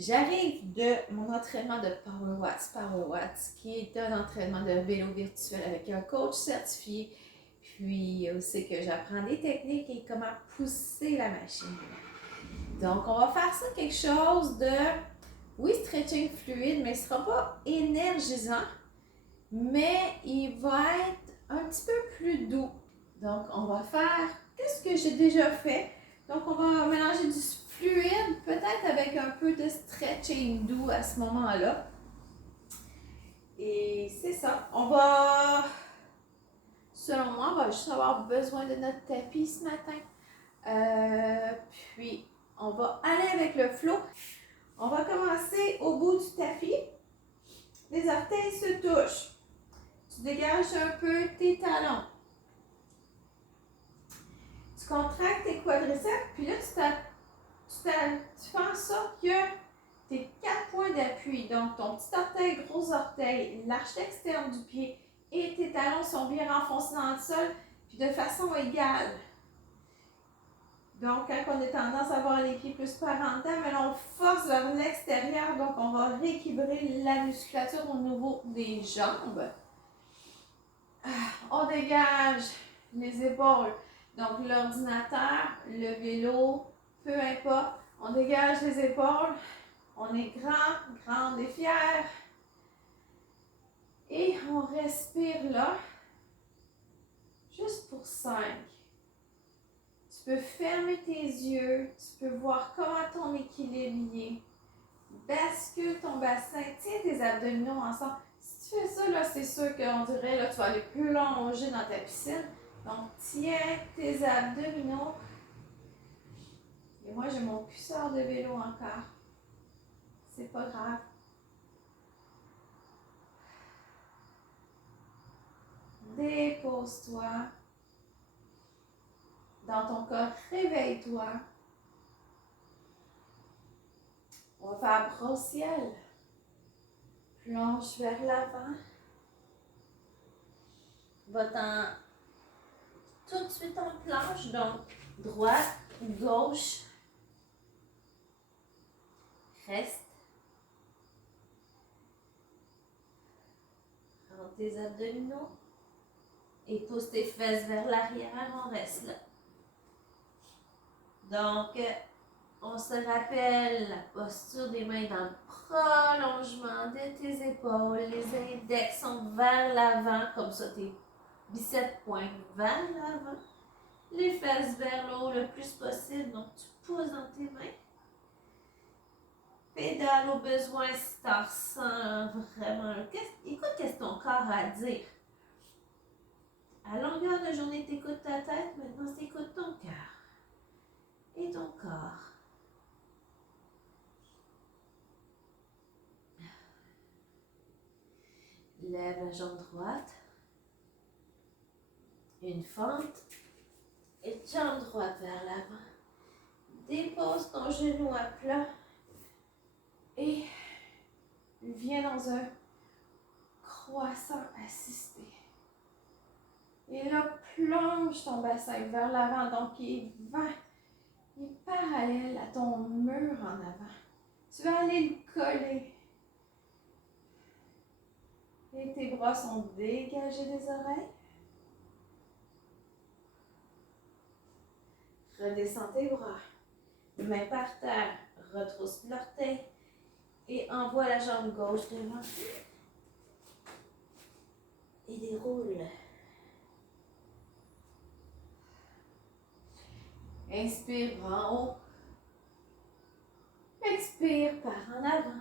J'arrive de mon entraînement de Power Watts, qui est un entraînement de vélo virtuel avec un coach certifié, puis aussi que j'apprends des techniques et comment pousser la machine. Donc, on va faire ça quelque chose de, oui, stretching fluide, mais ce ne sera pas énergisant, mais il va être un petit peu plus doux. Donc, on va faire ce que j'ai déjà fait. Donc, on va mélanger du fluide, peut-être avec un peu de stretching doux à ce moment-là. Et c'est ça. Selon moi, on va juste avoir besoin de notre tapis ce matin. Puis, on va aller avec le flow. On va commencer au bout du tapis. Les orteils se touchent. Tu dégages un peu tes talons. Tu contractes tes quadriceps, puis là, tu fais en sorte que tes 4 points d'appui, donc ton petit orteil, gros orteil, l'arche externe du pied et tes talons sont bien renfoncés dans le sol, puis de façon égale. Donc, quand on a tendance à avoir les pieds plus par en dedans, mais là, on force vers l'extérieur, donc on va rééquilibrer la musculature au niveau des jambes. On dégage les épaules. Donc, l'ordinateur, le vélo, peu importe, on dégage les épaules. On est grande et fière. Et on respire là, juste pour 5. Tu peux fermer tes yeux, tu peux voir comment ton équilibre y est. Bascule ton bassin, tiens tes abdominaux ensemble. Si tu fais ça, là, c'est sûr qu'on dirait là, tu vas aller plonger dans ta piscine. Donc, tiens tes abdominaux. Et moi, j'ai mon cuisseur de vélo encore. C'est pas grave. Dépose-toi. Dans ton corps, réveille-toi. On va faire bras au ciel. Plonge vers l'avant. Va-t'en tout de suite en planche. Donc, droite, gauche. Reste. Rentre tes abdominaux. Et pousse tes fesses vers l'arrière. On reste là. Donc, on se rappelle la posture des mains dans le prolongement de tes épaules. Les index sont vers l'avant, comme ça tes biceps pointent vers l'avant. Les fesses vers le haut le plus possible, donc tu pousses dans tes mains. Pédale au besoin si tu en ressens vraiment. Écoute ce que ton corps a à dire. À longueur de journée, tu écoutes ta tête, maintenant tu écoutes ton cœur et ton corps. Lève la jambe droite. Une fente. Et jambe droite vers l'avant. Dépose ton genou à plat. Et viens dans un croissant assisté. Et là, plonge ton bassin vers l'avant. Donc, il est parallèle à ton mur en avant. Tu vas aller le coller. Et tes bras sont dégagés des oreilles. Redescends tes bras. Mains par terre. Retrousse l'orteil. Et envoie la jambe gauche devant. Et déroule. Inspire en haut. Expire par en avant.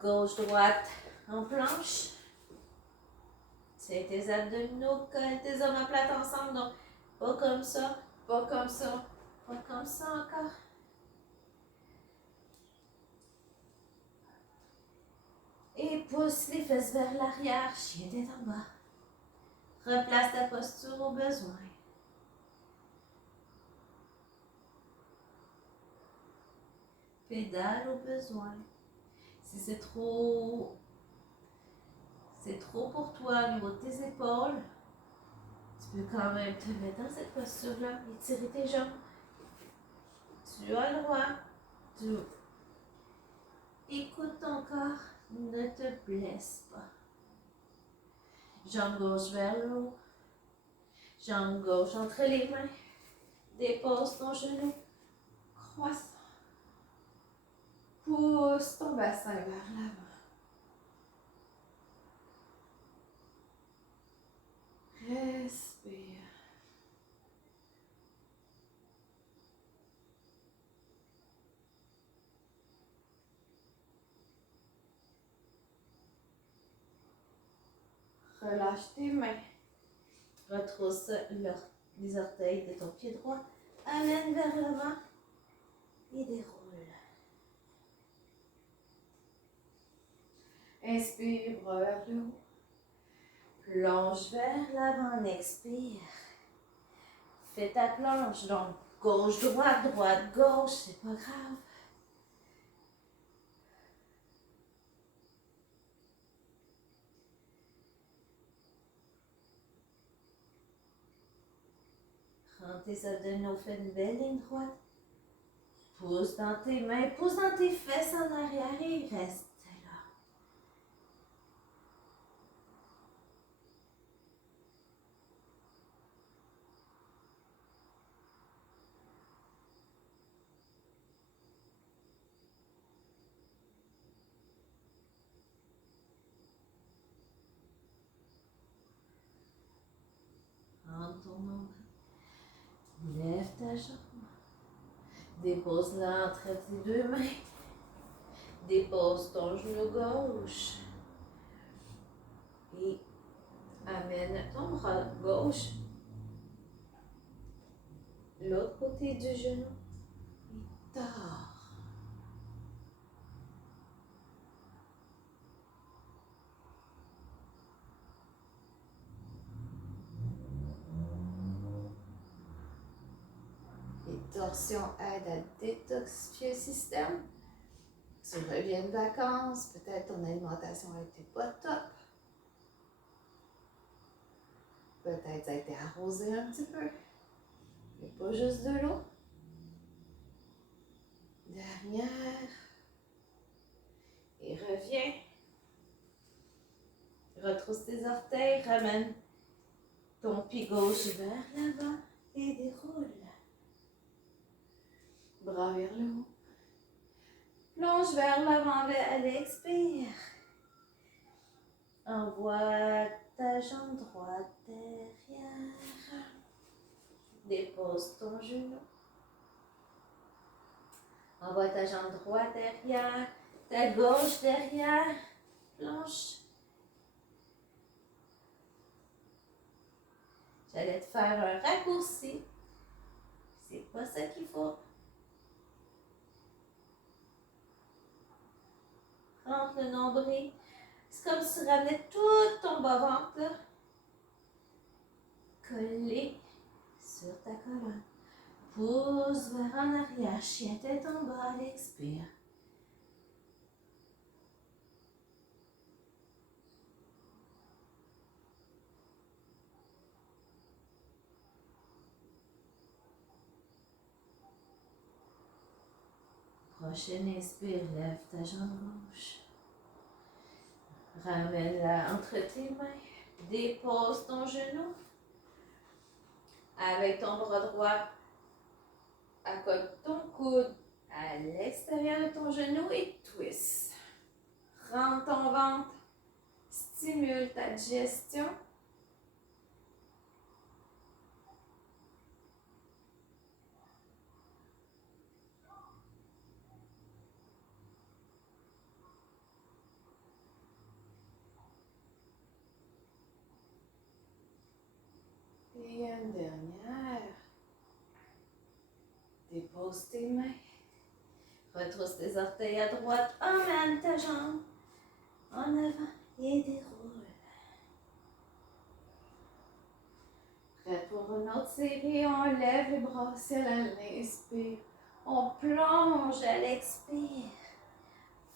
Gauche-droite en planche. Tiens tes abdominaux, colle tes omoplates ensemble. Donc, pas comme ça, pas comme ça, pas comme ça encore. Et pousse les fesses vers l'arrière, chien tête en bas. Replace ta posture au besoin. Pédale au besoin. Si c'est trop pour toi au niveau de tes épaules, tu peux quand même te mettre dans cette posture-là, étirer tes jambes. Tu Tu as le droit. Tu écoutes ton corps. Ne te blesse pas. Jambe gauche vers le haut. Jambe gauche entre les mains. Dépose ton genou. Croissant. Pousse ton bassin vers l'avant. Respire. Relâche tes mains. Retrousse les orteils de ton pied droit. Amène vers l'avant et déroule. Inspire, bras vers le haut. Plonge vers l'avant, expire. Fais ta planche, donc gauche, droite, gauche, c'est pas grave. Rends tes abdominaux, fais une belle ligne droite. Pousse dans tes mains, pousse dans tes fesses en arrière et reste là. Rentre ton nombril. Lève ta jambe. Dépose-la entre tes deux mains. Dépose ton genou gauche. Et amène ton bras gauche. L'autre côté du genou. Et tord. Les torsions aident à détoxifier le système. Tu reviens de vacances, peut-être ton alimentation a été pas top. Peut-être ça a été arrosé un petit peu. Mais pas juste de l'eau. Dernière. Et reviens. Retrousse tes orteils, ramène ton pied gauche vers l'avant et déroule. Bras vers le haut. Plonge vers l'avant, allez, expire. Envoie ta jambe droite derrière. Dépose ton genou. Envoie ta jambe droite derrière, ta gauche derrière. Plonge. J'allais te faire un raccourci. C'est pas ça qu'il faut. Rentre le nombril. C'est comme si tu ramenais tout ton bas-ventre là, collé sur ta colonne. Pousse vers en arrière, chien tête en bas, expire. Prochaine inspire, lève ta jambe gauche. Ramène-la entre tes mains. Dépose ton genou. Avec ton bras droit, accote ton coude à l'extérieur de ton genou et twist. Rentre ton ventre. Stimule ta digestion. Et une dernière. Dépose tes mains. Retrousse tes orteils à droite. Emmène ta jambe en avant et déroule. Prêt pour une autre série. On lève les bras au ciel à l'inspire. On plonge à l'expire.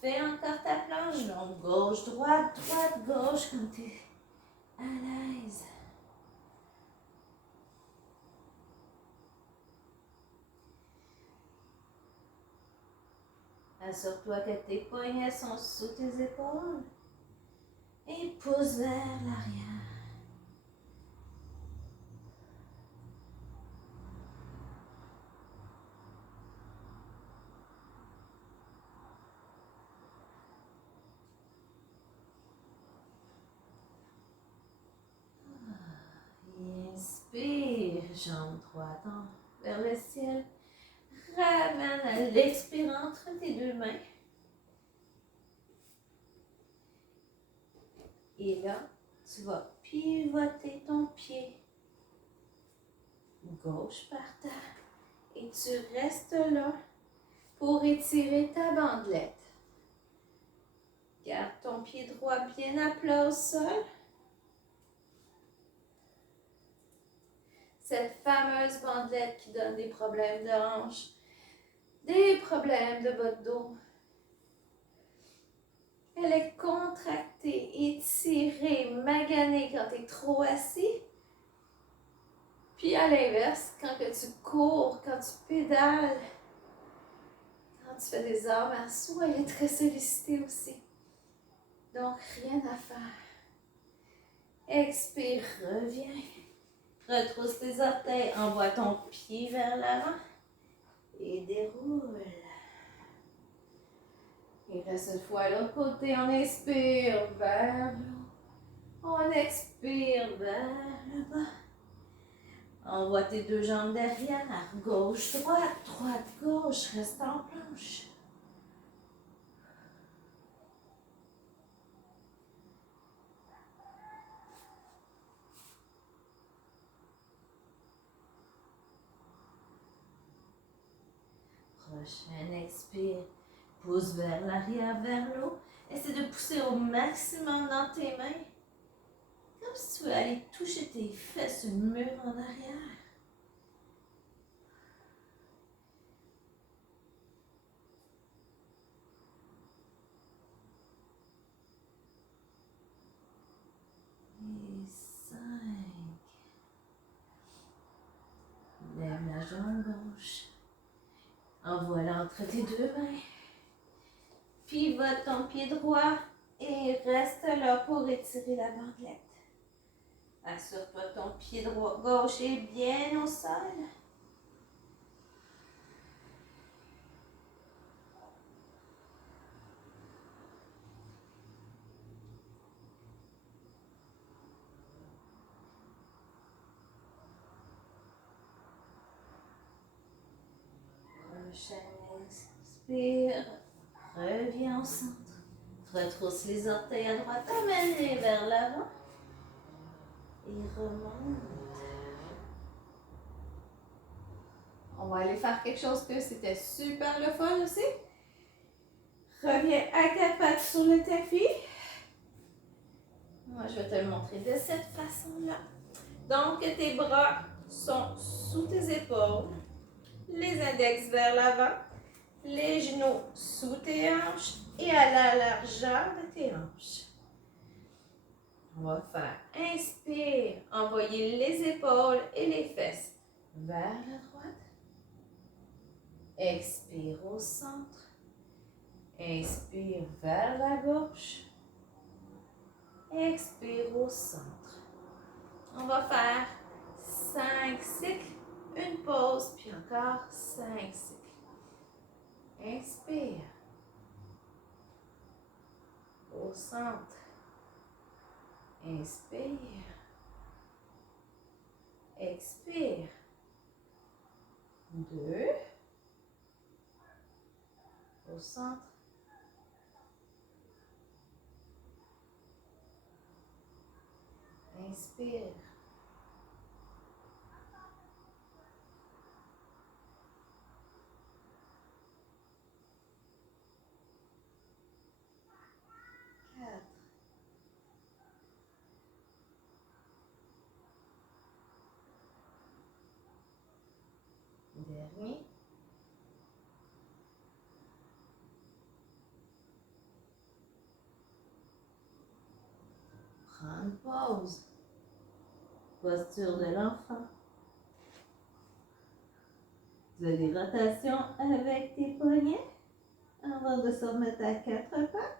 Fais encore ta planche. Donc gauche, droite, gauche comme tu es à l'aise. Assure-toi que tes poignets sont sous tes épaules et pousse vers l'arrière. Inspire, jambe droite vers le ciel. Ramène à l'expire entre tes deux mains. Et là, tu vas pivoter ton pied gauche par terre. Et tu restes là pour étirer ta bandelette. Garde ton pied droit bien à plat au sol. Cette fameuse bandelette qui donne des problèmes de hanche, des problèmes de bas de dos. Elle est contractée, étirée, maganée quand tu es trop assis. Puis à l'inverse, quand que tu cours, quand tu pédales, quand tu fais des arts martiaux, elle est très sollicitée aussi. Donc rien à faire. Expire, reviens. Retrousse tes orteils, envoie ton pied vers l'avant et déroule. Et reste une fois à l'autre côté, on inspire vers le haut, on expire vers le bas. Envoie tes deux jambes derrière, gauche, droite, droite, gauche, reste en planche. Prochain expire, pousse vers l'arrière, vers l'eau. Essaie de pousser au maximum dans tes mains. Comme si tu veux aller toucher tes fesses sur le mur en arrière. Et 5. Lève la jambe gauche. Envoie-la entre tes deux mains. Pivote ton pied droit et reste là pour étirer la bandelette. Assure-toi que ton pied droit gauche est bien au sol. Prochain expire. Reviens au centre. Retrousse les orteils à droite. Amène-les vers l'avant. Et remonte. On va aller faire quelque chose que c'était super le fun aussi. Reviens à quatre pattes sur le tapis. Moi, je vais te le montrer de cette façon-là. Donc, tes bras sont sous tes épaules. Les index vers l'avant. Les genoux sous tes hanches et à la largeur de tes hanches. On va faire inspire, envoyer les épaules et les fesses vers la droite. Expire au centre. Inspire vers la gauche. Expire au centre. On va faire 5 cycles, une pause, puis encore 5 cycles. Inspire. Au centre. Inspire. Expire. 2. Au centre. Inspire. Dernier. Prends une pause. Posture de l'enfant. Tu as des rotations avec tes poignets avant corps de se remettre à quatre pattes.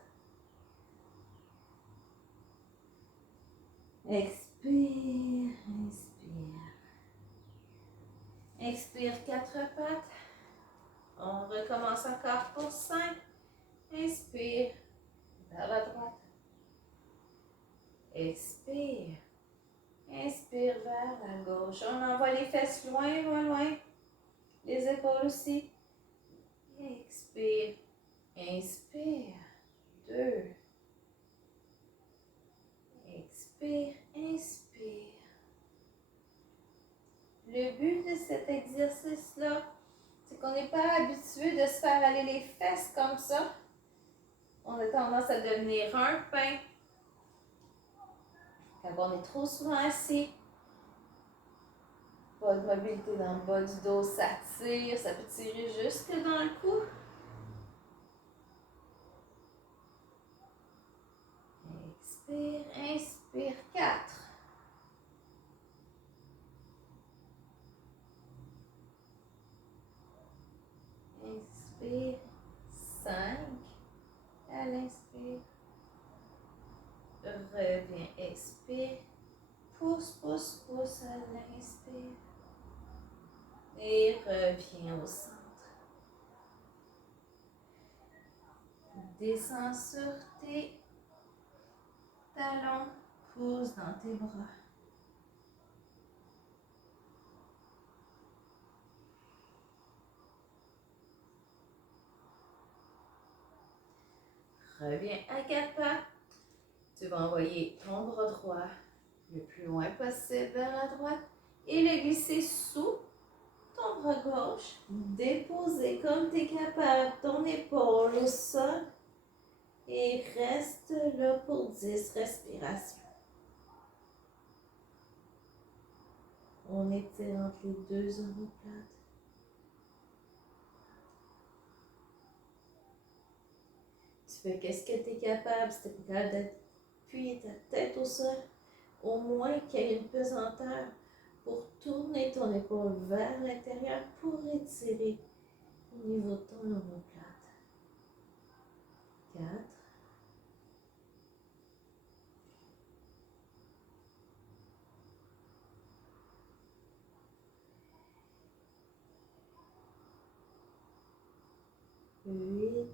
Expire, inspire. Expire, quatre pattes. On recommence encore pour 5. Inspire, vers la droite. Expire. Inspire vers la gauche. On envoie les fesses loin, loin, loin. Les épaules aussi. Expire. Inspire. 2. Expire. Inspire. Le but de cet exercice-là, c'est qu'on n'est pas habitué de se faire aller les fesses comme ça. On a tendance à devenir un pain. Quand on est trop souvent assis, pas de mobilité dans le bas du dos, ça tire, ça peut tirer jusque dans le cou. Expire, inspire, 4. Inspire, 5. À l'inspire. Reviens, expire. Pousse, pousse, pousse à l'inspire. Et reviens au centre. Descends sur tes talons. Pousse dans tes bras. Reviens à quatre pattes. Tu vas envoyer ton bras droit le plus loin possible vers la droite et le glisser sous ton bras gauche. Déposer comme tu es capable ton épaule au sol et reste là pour 10 respirations. On étire entre les deux omoplates. Tu fais qu'est-ce que tu es capable, si tu es capable d'appuyer ta tête au sol, au moins qu'il y ait une pesanteur pour tourner ton épaule vers l'intérieur pour étirer au niveau de ton omoplate. 4. 8.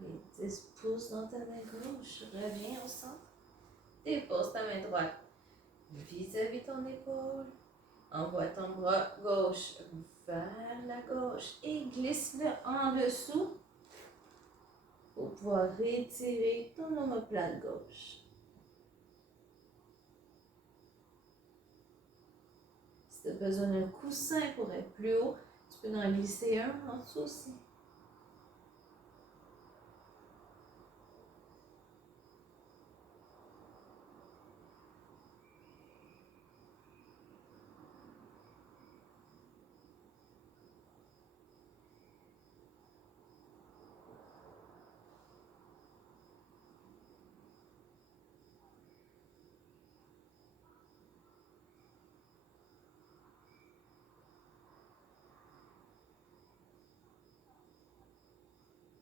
Et 10 pouces dans ta main gauche. Reviens au centre. Dépose ta main droite vis-à-vis ton épaule. Envoie ton bras gauche vers la gauche et glisse-le en dessous pour pouvoir rétirer ton omoplate gauche. Si tu as besoin d'un coussin pour être plus haut, tu peux en glisser un en dessous aussi.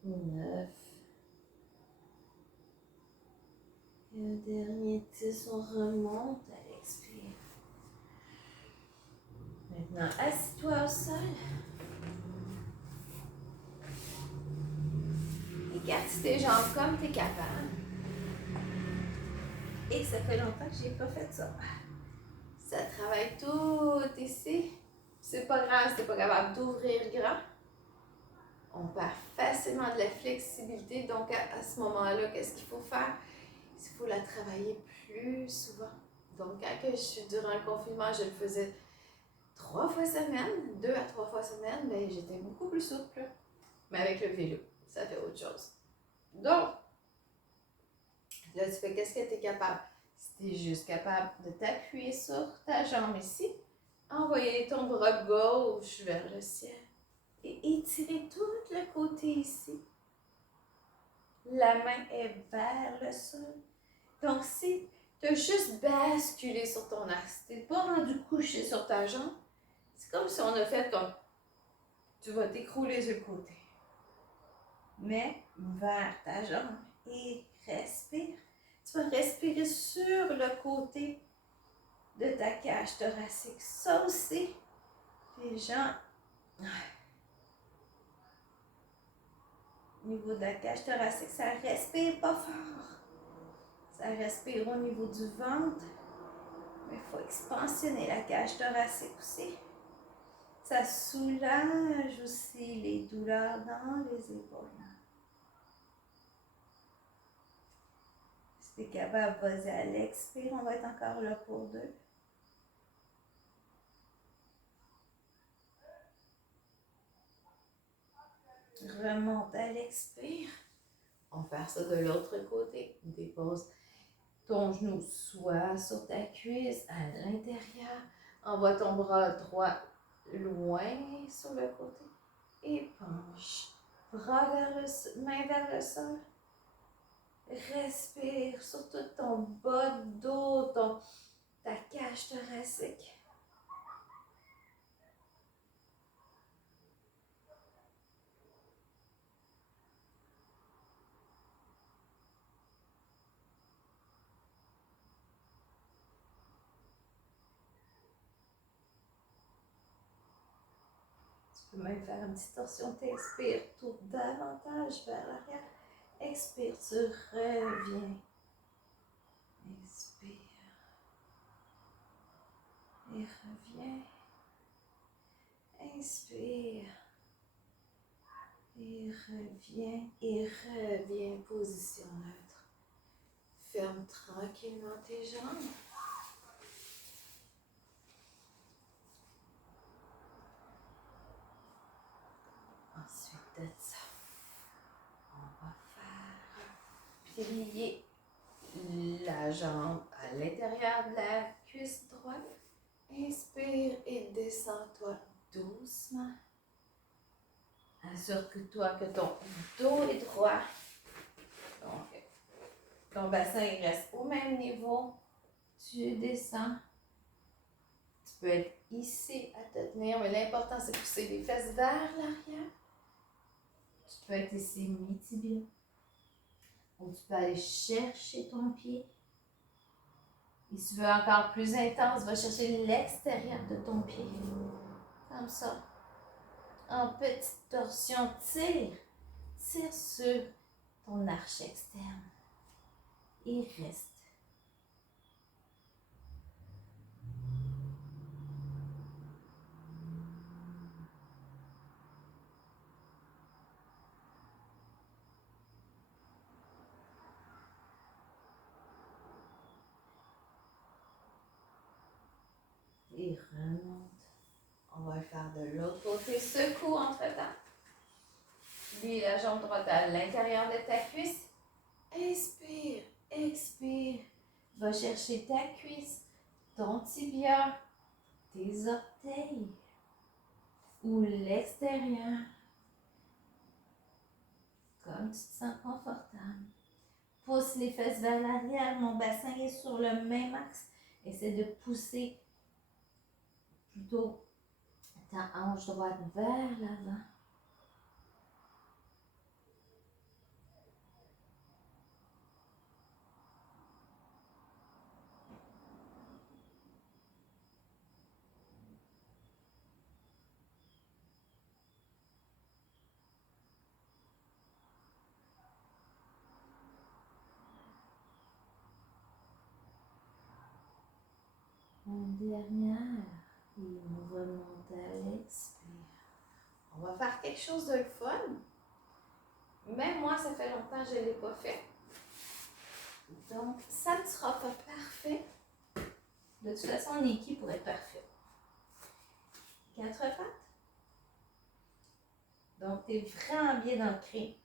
Neuf. Et le dernier 10, on remonte à l'expire. Maintenant, assis-toi au sol. Écarte tes jambes comme tu es capable. Et ça fait longtemps que j'ai pas fait ça. Ça travaille tout ici. C'est pas grave si tu n'es pas capable d'ouvrir grand. On perd facilement de la flexibilité. Donc, à ce moment-là, qu'est-ce qu'il faut faire? Il faut la travailler plus souvent. Donc, quand je suis durant le confinement, je le faisais 3 fois semaine, 2 à 3 fois semaine, mais j'étais beaucoup plus souple. Mais avec le vélo, ça fait autre chose. Donc, là, tu fais qu'est-ce que tu es capable? Si tu es juste capable de t'appuyer sur ta jambe ici, envoyer ton bras gauche vers le ciel et étirer tout le côté ici. La main est vers le sol. Donc, si Tu as juste basculé sur ton axe. Tu n'es pas rendu couché sur ta jambe. C'est comme si on a fait comme tu vas t'écrouler sur le côté. Mais vers ta jambe et respire. Tu vas respirer sur le côté de ta cage thoracique. Ça aussi, les gens, au niveau de la cage thoracique, ça respire pas fort. Ça respire au niveau du ventre. Mais il faut expansionner la cage thoracique aussi. Ça soulage aussi les douleurs dans les épaules. Si tu es capable, vas-y à l'expire. On va être encore là pour 2. Remonte à l'expire. On va faire ça de l'autre côté. Dépose ton genou soit sur ta cuisse, à l'intérieur. Envoie ton bras droit loin sur le côté. Et penche. Bras vers le sol, main vers le sol. Respire sur tout ton bas de dos, ta cage thoracique. Tu peux même faire une petite torsion. T'expires, tourne davantage vers l'arrière. Expire, tu reviens. Inspire. Et reviens. Inspire. Et reviens. Et reviens. Position neutre. Ferme tranquillement tes jambes. Ensuite de ça, on va faire plier la jambe à l'intérieur de la cuisse droite. Inspire et descends-toi doucement. Assure-toi que ton dos est droit. Donc, ton bassin il reste au même niveau. Tu descends. Tu peux être ici à te tenir, mais l'important c'est de pousser les fesses vers l'arrière. Tu peux être ici mi-tibia. Ou tu peux aller chercher ton pied. Et si tu veux encore plus intense, va chercher l'extérieur de ton pied. Comme ça. En petite torsion, tire. Tire sur ton arche externe. Et reste. Et remonte. On va le faire de l'autre côté. Secoue entre-temps. Plie la jambe droite à l'intérieur de ta cuisse. Inspire, expire. Va chercher ta cuisse, ton tibia, tes orteils ou l'extérieur. Comme tu te sens confortable. Pousse les fesses vers l'arrière. Mon bassin est sur le même axe. Essaie de pousser plutôt ta hanche droite vers l'avant. Une dernière. Et on remonte à l'expire. On va faire quelque chose de fun. Même moi, ça fait longtemps que je ne l'ai pas fait. Donc, ça ne sera pas parfait. De toute façon, on est qui pour être parfait? 4 pattes. Donc, tu es vraiment bien ancré.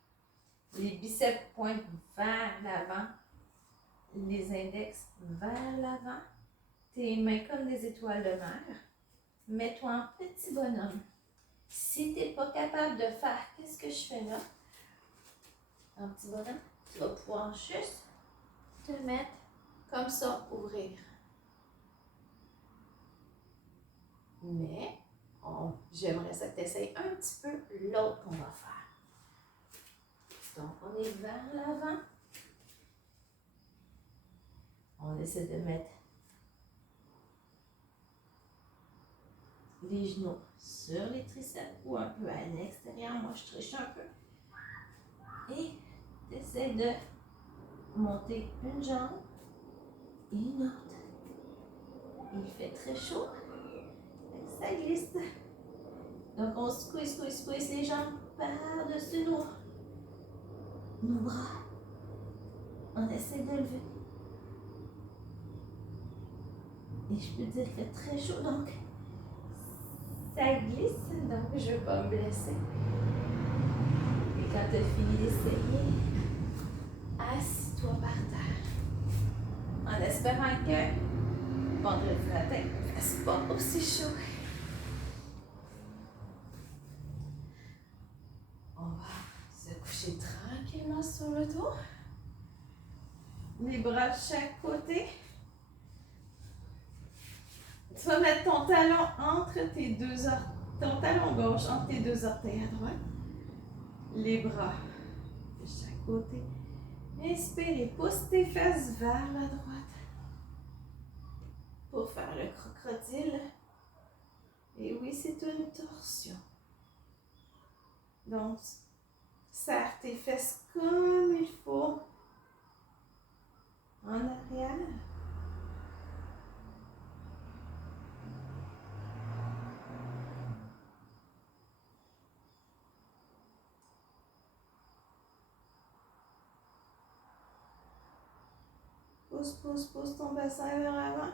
Les biceps pointent vers l'avant. Les index vers l'avant. Tes mains comme des étoiles de mer. Mets-toi en petit bonhomme. Si tu n'es pas capable de faire, qu'est-ce que je fais là? En petit bonhomme, tu vas pouvoir juste te mettre comme ça, ouvrir. Mais, j'aimerais ça que tu essayes un petit peu l'autre qu'on va faire. Donc, on est vers l'avant. On essaie de mettre les genoux sur les triceps ou un peu à l'extérieur. Moi, je triche un peu. Et tu essaies de monter une jambe et une autre. Il fait très chaud. Ça glisse. Donc, on squeeze les jambes par-dessus nos bras. On essaie de lever. Et je peux dire qu'il fait très chaud, donc ça glisse, donc je ne veux pas me blesser. Et quand tu as fini d'essayer, assis-toi par terre. En espérant que vendredi matin ne fasse pas aussi chaud. On va se coucher tranquillement sur le dos. Les bras de chaque côté. Tu vas mettre ton talon entre tes deux orteils, ton talon gauche entre tes deux orteils à droite. Les bras de chaque côté. Inspire et pousse tes fesses vers la droite pour faire le crocodile. Et oui, c'est une torsion. Donc, serre tes fesses comme il faut en arrière. Pousse ton bassin vers l'avant.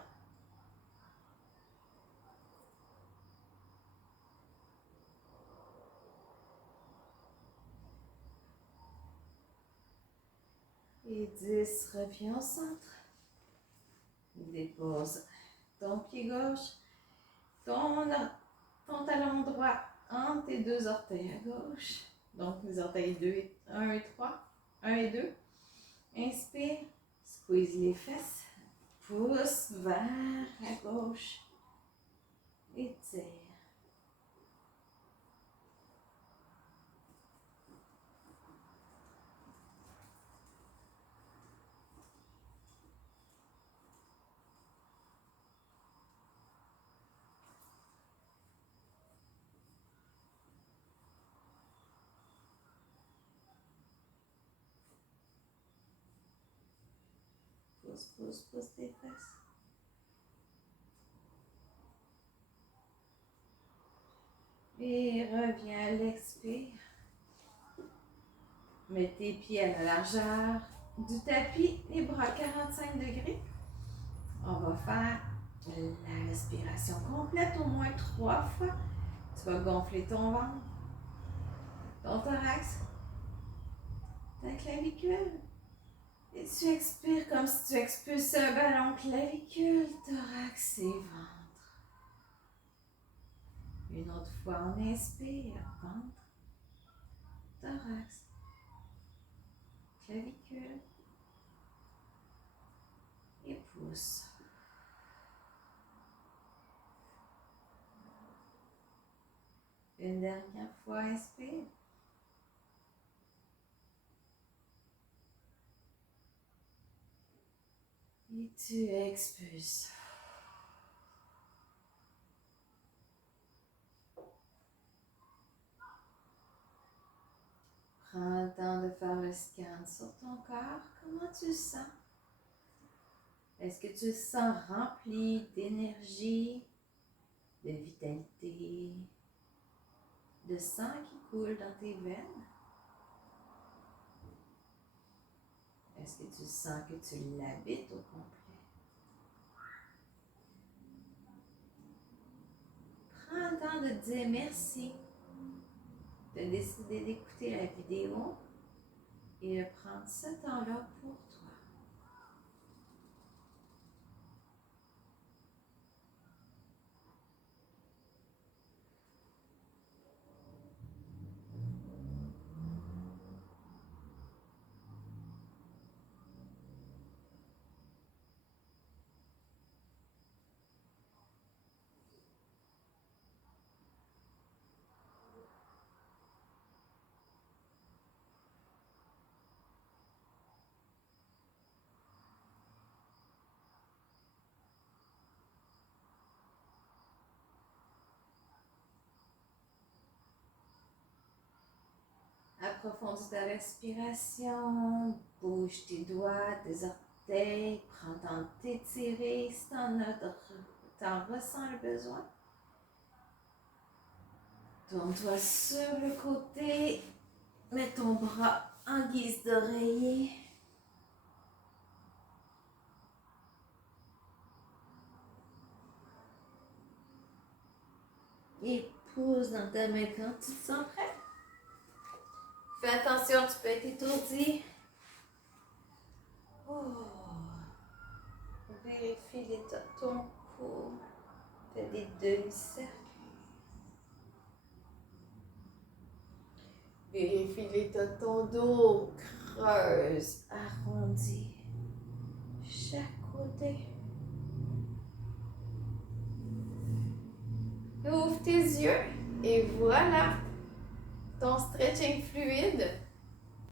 Et 10, reviens au centre. Dépose ton pied gauche, ton talon droit entre tes deux orteils à gauche. Donc les orteils 1 et 3, 1 et 2. Inspire, squeeze les fesses, pousse vers la gauche, étire. Pousse tes fesses. Et reviens à l'expire. Mets tes pieds à la largeur du tapis, les bras 45 degrés. On va faire la respiration complète au moins 3 fois. Tu vas gonfler ton ventre, ton thorax, ta clavicule. Et tu expires comme si tu expulsais un ballon. Clavicule, thorax et ventre. Une autre fois, on inspire, ventre, thorax, clavicule et pouce. Une dernière fois, inspire. Et tu expulses. Prends le temps de faire le scan sur ton corps. Comment tu sens? Est-ce que tu te sens rempli d'énergie, de vitalité, de sang qui coule dans tes veines? Est-ce que tu sens que tu l'habites au complet? Prends le temps de dire merci, de décider d'écouter la vidéo et de prendre ce temps-là pour toi. approfondis ta respiration, bouge tes doigts, tes orteils, prends le temps de t'étirer si t'en ressens le besoin. Tourne-toi sur le côté, mets ton bras en guise d'oreiller. Et pousse dans ta main quand tu te sens prêt. Fais attention, tu peux être étourdi. Vérifie l'état de ton cou. Fais des demi-cercles. Vérifie l'état de ton dos. Creuse, arrondis. Chaque côté. Ouvre tes yeux et voilà ton stretching fluide